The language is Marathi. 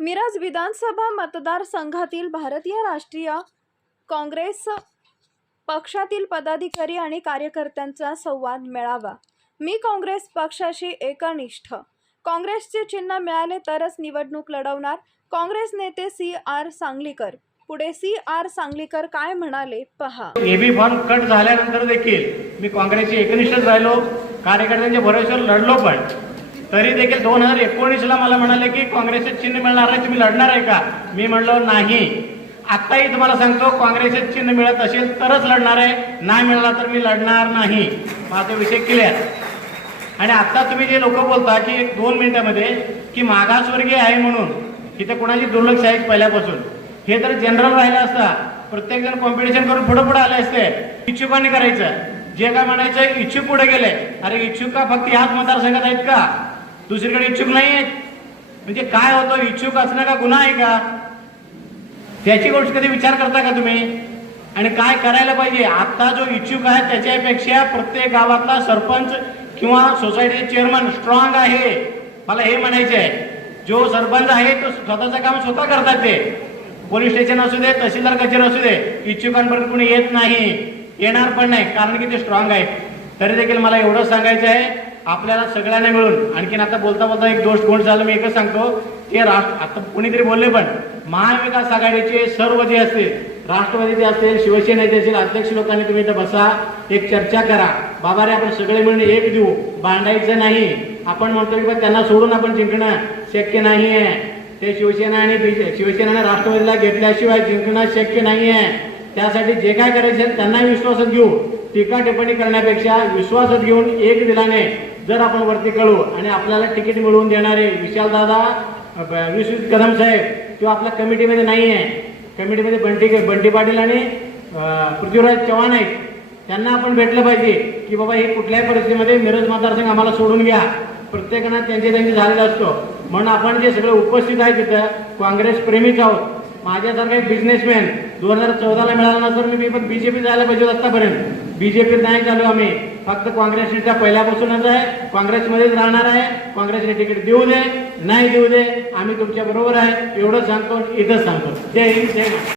मिरज विधानसभा मतदारसंघातील भारतीय राष्ट्रीय काँग्रेस पक्षातील पदाधिकारी आणि कार्यकर्त्यांचा संवाद मिळावा. मी काँग्रेस पक्षाशी एकनिष्ठ. काँग्रेसचे चिन्ह मिळाले तरच निवडणूक लढवणार. काँग्रेस नेते सी आर सांगलीकर. पुढे सी आर सांगलीकर काय म्हणाले पहा. एबी फॉर्म कट झाल्यानंतर देखील मी काँग्रेसची एकनिष्ठच राहिलो. कार्यकर्त्यांच्या भरोश्यावर लढलो पण. तरी देखील दोन हजार एकोणीसला मला म्हणाले की काँग्रेसचे चिन्ह मिळणार आहे तुम्ही लढणार आहे का? मी म्हणलो नाही. आत्ताही तुम्हाला सांगतो काँग्रेसचे चिन्ह मिळत असेल तरच लढणार आहे नाही मिळाला तर मी लढणार नाही. माझा विषय क्लिअर आणि आता तुम्ही जे लोक बोलता की एक दोन मिनिटामध्ये की मागासवर्गीय आहे म्हणून इथे कोणाची दुर्लक्ष आहे पहिल्यापासून? हे तर जनरल राहिलं असता प्रत्येक जण कॉम्पिटिशन करून पुढे पुढे आले असते. इच्छुकांनी करायचं. जे काय म्हणायचं इच्छुक पुढे गेले. अरे इच्छुक का फक्त ह्याच मतदारसंघात आहेत का? दुसरीकडे इच्छुक नाही आहेत म्हणजे काय होतं? इच्छुक असणं का गुन्हा आहे का? त्याची गोष्ट कधी विचार करता का तुम्ही? आणि काय करायला पाहिजे? आता जो इच्छुक आहे त्याच्यापेक्षा प्रत्येक गावातला सरपंच किंवा सोसायटीचे चेअरमन स्ट्रॉंग आहे. मला हे म्हणायचे आहे. जो सरपंच आहे तो स्वतःचं काम स्वतः करतात ते. पोलीस स्टेशन असू दे तहसीलदार कचेरी असू दे इच्छुकांपर्यंत कोणी येत नाही. येणार पण नाही कारण की ते स्ट्रॉंग आहेत. तरी देखील मला एवढं सांगायचं आहे. आपल्याला सगळ्यांना मिळून आणखीन आता बोलता बोलता एक दोष कोण झालं मी एकच सांगतो ते राष्ट्र आता कोणीतरी बोलले पण महाविकास आघाडीचे सर्व जे असतील राष्ट्रवादीचे असेल शिवसेनेचे असेल अध्यक्ष लोकांनी तुम्ही इथं बसा एक चर्चा करा. बाबा रे आपण सगळे मिळून एक देऊ. भांडायचं नाही. आपण म्हणतो की बा त्यांना सोडून आपण जिंकणं शक्य नाही आहे ते शिवसेना आणि बी- राष्ट्रवादीला घेतल्याशिवाय जिंकणं शक्य नाही आहे त्यासाठी जे काय करायचे त्यांना विश्वासात घेऊ. टीका टिप्पणी करण्यापेक्षा विश्वासात घेऊन एक दिलाने जर आपण वरती कळू आणि आपल्याला तिकीट मिळवून देणारे विशालदादा ब- विश्वजित कदम साहेब किंवा आपल्या कमिटीमध्ये नाही आहे कमिटीमध्ये बंटी बंटी पाटील आणि पृथ्वीराज चव्हाण आहेत. त्यांना आपण भेटलं पाहिजे की बाबा हे कुठल्याही परिस्थितीमध्ये मिरज मतदारसंघ आम्हाला सोडून घ्या. प्रत्येकानं त्यांचे त्यांचे झालेला असतो. म्हणून आपण जे सगळे उपस्थित आहे तिथं काँग्रेस प्रेमीच आहोत. माझ्यासारखा एक बिझनेसमॅन दोन हजार चौदाला मिळाला नसतो मी पण बीजेपी जायला पाहिजे होतं आतापर्यंत बीजेपीत नाही चालू आम्ही. फक्त काँग्रेसच्या पहिल्यापासूनच आहे. काँग्रेसमध्येच राहणार आहे. काँग्रेसने तिकीट देऊ दे नाही देऊ दे आम्ही तुमच्या बरोबर आहे. एवढं सांगतो इथंच सांगतो. जय हिंद जय